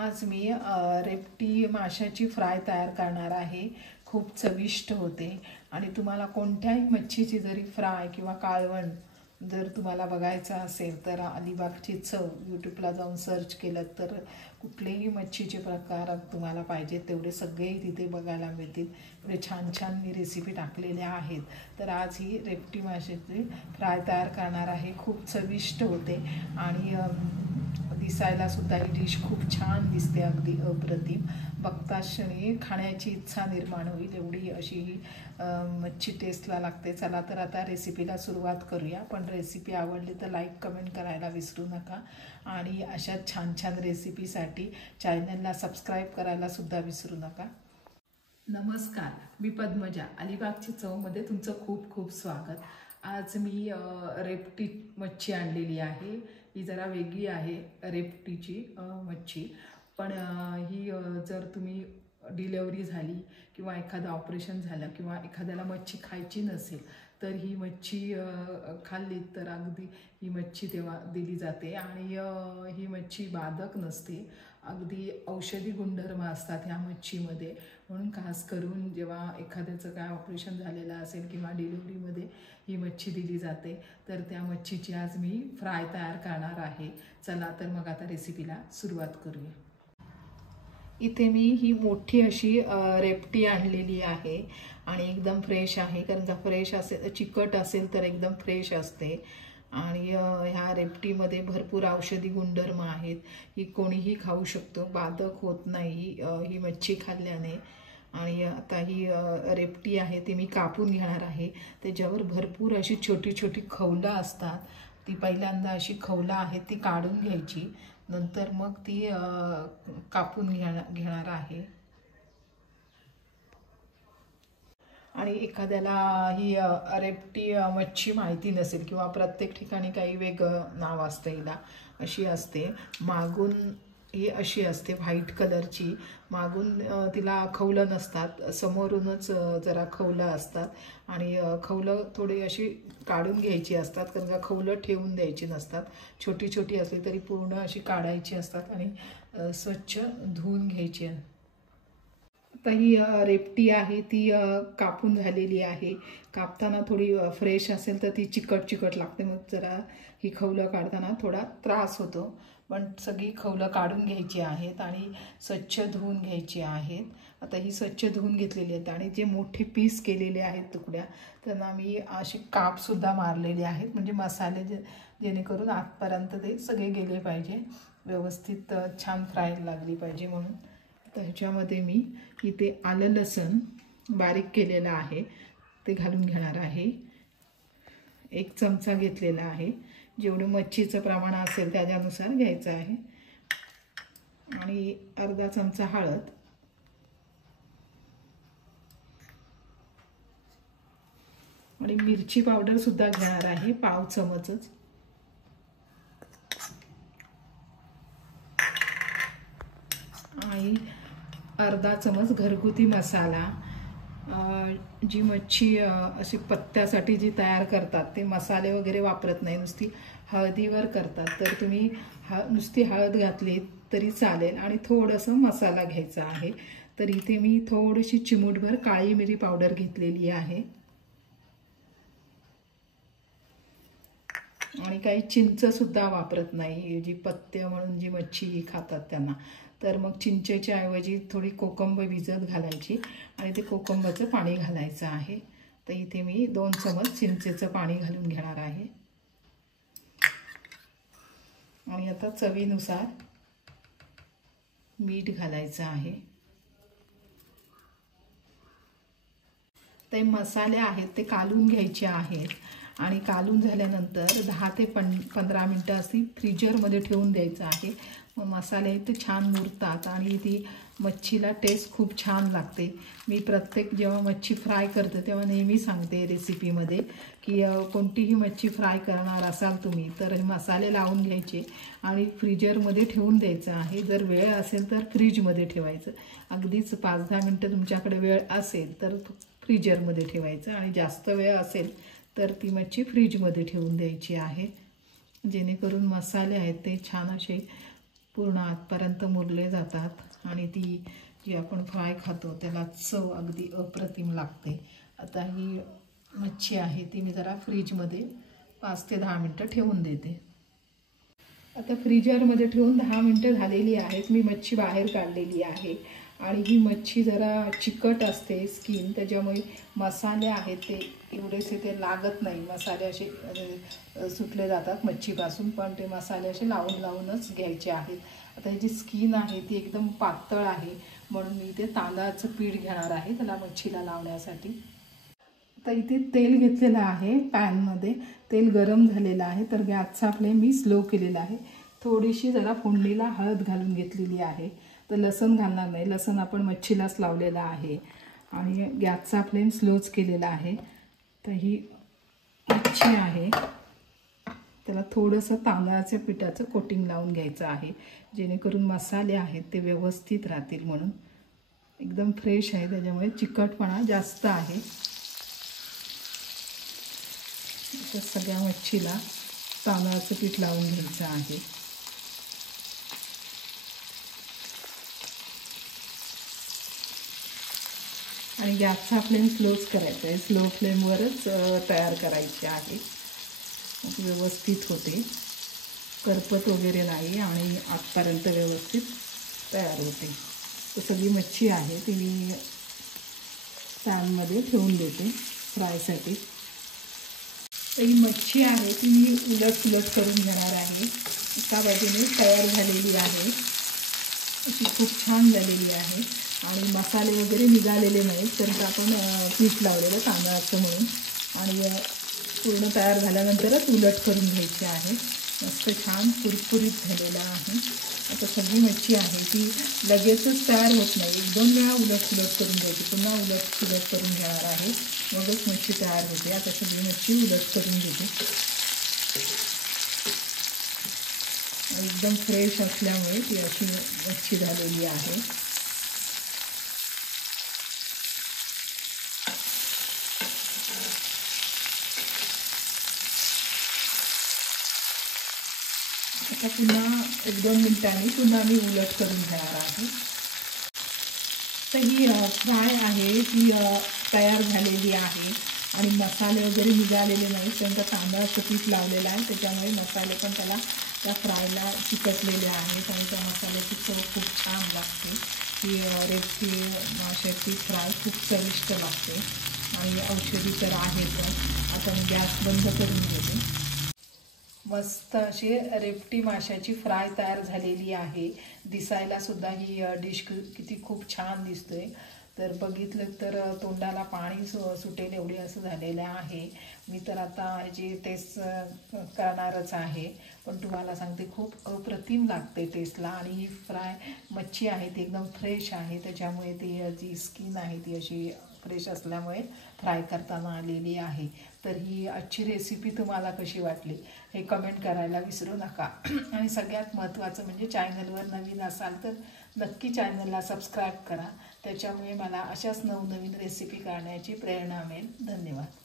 आज मी रेपटी माशाची फ्राय तयार करणार आहे। खूप चविष्ट होते आणि तुम्हाला कोणत्याही मच्छीची जरी फ्राय किंवा कालवण जर तुम्हाला बघायचं असेल तर अलिबागची चव यूट्यूबला जाऊन सर्च केलं तर कुठलेही मच्छीचे प्रकार तुम्हाला पाहिजे तेवढे सगळे तिथे बघायला मिळतील। एवढे छान छान मी रेसिपी टाकलेल्या आहेत। तर आज ही रेपटी माशाची फ्राय तयार करणार आहे। खूप चविष्ट होते आणि दिसायला सुद्धा ही डिश खूप छान दिसते, अगदी अप्रतिम। बघताच क्षणी खाण्याची इच्छा निर्माण होईल एवढी अशी ही मच्छी टेस्टला लागते। चला तर आता रेसिपीला सुरुवात करूया। पण रेसिपी आवडली तर लाईक कमेंट करायला विसरू नका आणि अशा छान छान रेसिपीसाठी चॅनलला सबस्क्राईब करायला सुद्धा विसरू नका। नमस्कार, मी पद्मजा, अलिबागची चवमध्ये तुमचं खूप खूप स्वागत। आज मी रेपटी मच्छी आणलेली आहे। ही जरा वेगळी आहे रेपटीची मच्छी, पण ही जर तुम्ही डिलेवरी झाली किंवा एखादं ऑपरेशन झालं किंवा एखाद्याला मच्छी खायची नसेल तर ही मच्छी खाल्ली तर अगदी ही मच्छी तेव्हा दिली जाते। आणि ही मच्छी बाधक नसते, अगदी औषधी गुणधर्म असतात ह्या मच्छीमध्ये। म्हणून खास करून जेव्हा एखाद्याचं काय ऑपरेशन झालेलं असेल किंवा डिलिव्हरीमध्ये ही मच्छी दिली जाते तर त्या मच्छीची आज मी फ्राय तयार करणार आहे। चला तर मग आता रेसिपीला सुरुवात करूया। इथे मी ही मोठी अशी रेपटी आणलेली आहे आणि एकदम फ्रेश आहे, कारण का फ्रेश असेल चिकट असेल तर एकदम फ्रेश असते। आणि ह्या रेपटीमध्ये भरपूर औषधी गुणधर्म आहेत। ही कोणीही खाऊ शकतो, बाधक होत नाही ही मच्छी खाल्ल्याने। आणि आता ही रेपटी आहे ती मी कापून घेणार आहे। त्याच्यावर भरपूर अशी छोटी छोटी खवलं असतात, ती पहिल्यांदा अशी खवलं आहे ती काढून घ्यायची, नंतर मग ती कापून घेणार आहे। आणि एखाद्याला ही रेपटी मच्छी माहिती नसेल किंवा प्रत्येक ठिकाणी काही वेगळं नाव असतं हिला, अशी असते मागून, ही अशी असते व्हाईट कलरची। मागून तिला खवलं नसतात, समोरूनच जरा खवलं असतात। आणि खवलं थोडी अशी काढून घ्यायची असतात, कारण का खवलं ठेवून द्यायची नसतात। छोटी छोटी असली तरी पूर्ण अशी काढायची असतात आणि स्वच्छ धुवून घ्यायची। आता ही रेपटी आहे ती कापून झालेली आहे। कापताना थोडी फ्रेश असेल तर ती चिकट चिकट लागते, मग जरा ही खवलं काढताना थोडा त्रास होतो। पण सगळी खवलं काढून घ्यायची आहेत आणि स्वच्छ धुवून घ्यायची आहेत। आता ही स्वच्छ धुवून घेतलेली आहेत आणि जे मोठे पीस केलेले आहेत तुकड्या, त्यांना मी अशी कापसुद्धा मारलेले आहेत, म्हणजे मसाले जेणेकरून आतपर्यंत ते सगळे गेले पाहिजे, व्यवस्थित छान फ्राय लागली पाहिजे म्हणून। तर ह्याच्यामध्ये मी इथे आलं लसूण बारीक केलेलं आहे ते घालून घेणार आहे। 1 चमचा घेतलेला आहे, जेवढं मच्छीचं प्रमाण असेल त्याच्यानुसार घ्यायचं आहे। आणि अर्धा चमचा हळद, आणि मिरची पावडर सुद्धा घेणार आहे 1/2 चमचच। आणि अर्धा चमच घरगुती मसाला। जी मच्छी अशी पत्त्यासाठी जी तयार करतात ते मसाले वगैरे वापरत नाही, नुसती हळदीवर करतात, तर तुम्ही नुसती हळद घातली तरी चालेल आणि थोडंसं मसाला घ्यायचा आहे। तर इथे मी थोडीशी चिमूटभर काळी मिरी पावडर घेतलेली आहे। आणि काही चिंचसुद्धा वापरत नाही, जी पत्ते म्हणून जी मच्छी खातात त्यांना, तर मग चिंचेच्या ऐवजी थोडी कोकंब भिजत घालायची आणि ते कोकंबाचं पाणी घालायचं आहे। तर इथे मी 2 चमच चिंचेचं पाणी घालून घेणार आहे। आणि आता चवीनुसार मीठ घालायचं आहे। ते मसाले आहेत ते कालून घ्यायचे आहेत आणि कालून झाल्यानंतर 10 ते 15 मिनटं अशी फ्रीजरमध्ये ठेवून द्यायचं आहे। मग मसाले ते छान मुरतात आणि ती मच्छीला टेस्ट खूप छान लागते। मी प्रत्येक जेव्हा मच्छी फ्राय करते तेव्हा नेहमी सांगते रेसिपीमध्ये की कोणतीही मच्छी फ्राय करणार असाल तुम्ही तर मसाले लावून घ्यायचे आणि फ्रीजरमध्ये ठेवून द्यायचं आहे। जर वेळ असेल तर फ्रीजमध्ये ठेवायचं, अगदीच 5-10 मिनटं तुमच्याकडे वेळ असेल तर फ्रीजरमध्ये ठेवायचं, आणि जास्त वेळ असेल तर ती मच्छी फ्रीजमध्ये ठेवून द्यायची आहे, जेणेकरून मसाले आहेत ते छान असे पूर्ण आतपर्यंत मुरले जातात आणि ती जी आपण फ्राय खातो त्याला चव अगदी अप्रतिम लागते। आता ही मच्छी आहे ती मी जरा फ्रीजमध्ये 5 ते 10 मिनटं ठेवून देते। आता फ्रीजरमध्ये ठेवून 10 मिनटं झालेली आहेत। मी मच्छी बाहेर काढलेली आहे आणि ही मच्छी जरा चिकट असते स्किन, त्याच्यामुळे मसाले आहेत ते एवढेसे ते लागत नाही। मसाले असे सुटले जातात मच्छीपासून, पण ते मसाले असे लावूनच घ्यायचे आहेत। आता ही जी स्किन आहे ती एकदम पातळ आहे, म्हणून मी इथे तांदळाचं पीठ घेणार आहे त्याला मच्छीला लावण्यासाठी। आता इथे तेल घेतलेलं आहे, पॅनमध्ये तेल गरम झालेलं आहे, तर गॅसचा फ्लेम मी स्लो केलेला आहे। थोडीशी जरा फोडणीला हळद घालून घेतलेली आहे, तर लसूण घालणार नाही, लसूण आपण मच्छीलाच लावलेला आहे आणि गॅसचा फ्लेम स्लोच केलेला आहे। तर ही मच्छी आहे त्याला थोडंसं तांदळाच्या पिठाचं कोटिंग लावून घ्यायचं आहे, जेणेकरून मसाले आहेत ते व्यवस्थित राहतील म्हणून। एकदम फ्रेश आहे त्याच्यामुळे चिकटपणा जास्त आहे। तर सगळ्या मच्छीला तांदळाचं पीठ लावून घ्यायचं आहे। आणि गॅसचा फ्लेम स्लोच करायचा आहे, स्लो फ्लेमवरच तयार करायची आहे, मग व्यवस्थित होते, करपत वगैरे नाही आणि आतपर्यंत व्यवस्थित तयार होते। तर सगळी मच्छी आहे ती मी पॅनमध्ये ठेवून देते फ्रायसाठी। तर ही मच्छी आहे ती मी उलट करून घेणार आहे। एका बाजूने तयार झालेली आहे, अशी खूप छान झालेली आहे आणि मसाले वगैरे निघालेले नाहीत, तर आपण पीठ लावलेलं तांदळाचं म्हणून, आणि पूर्ण तयार झाल्यानंतरच उलट करून घ्यायची आहे। मस्त छान कुरकुरीत झालेलं आहे। आता सगळी मच्छी आहे ती लगेचच तयार होत नाही, 1-2 वेळा उलट करून घ्यायची, पुन्हा उलट करून घेणार आहे, मगच मच्छी तयार होते। आता सगळी मच्छी उलट करून घेते। एकदम फ्रेश असल्यामुळे ती अशी मच्छी झालेली आहे। आता पुन्हा 1-2 मिनिटांनी पुन्हा मी उलट करून घेणार आहे। तर ही फ्राय आहे ती तयार झालेली आहे आणि मसाले वगैरे निघालेले नाही, त्यांचा तांदळाचं पीठ लावलेलं आहे, त्याच्यामुळे मसाले पण त्या फ्रायला चिकटलेले आहेत आणि त्या मसाल्याची चव खूप छान लागते। ही रेपटी माशाची फ्राय खूप चविष्ट लागते आणि औषधी तर आहेच। आता मी गॅस बंद करून घेते। मस्त अशी रेपटी माशाची फ्राय तयार झालेली आहे। दिसायला सुद्धा ही डिश किती खूप छान दिसतोय, तर बघितलं तर तोंडाला पाणी सुटेल एवढी असं झालेलं आहे। मी तर आता याची टेस्ट करणारच आहे, पण तुम्हाला सांगते खूप अप्रतिम लागते टेस्टला। आणि ही फ्राय मच्छी आहे ती एकदम फ्रेश आहे, त्याच्यामुळे ती जी स्किन आहे ती अशी फ्रेश असल्यामुळे फ्राय करताना आलेली आहे। तर ही आजची रेसिपी तुम्हाला कशी वाटली हे कमेंट करायला विसरू नका। आणि सगळ्यात महत्त्वाचं म्हणजे चॅनलवर नवीन असाल तर नक्की चॅनलला सबस्क्राईब करा, त्याच्यामुळे मला अशाच नवनवीन रेसिपी करण्याची प्रेरणा मिळेल। धन्यवाद।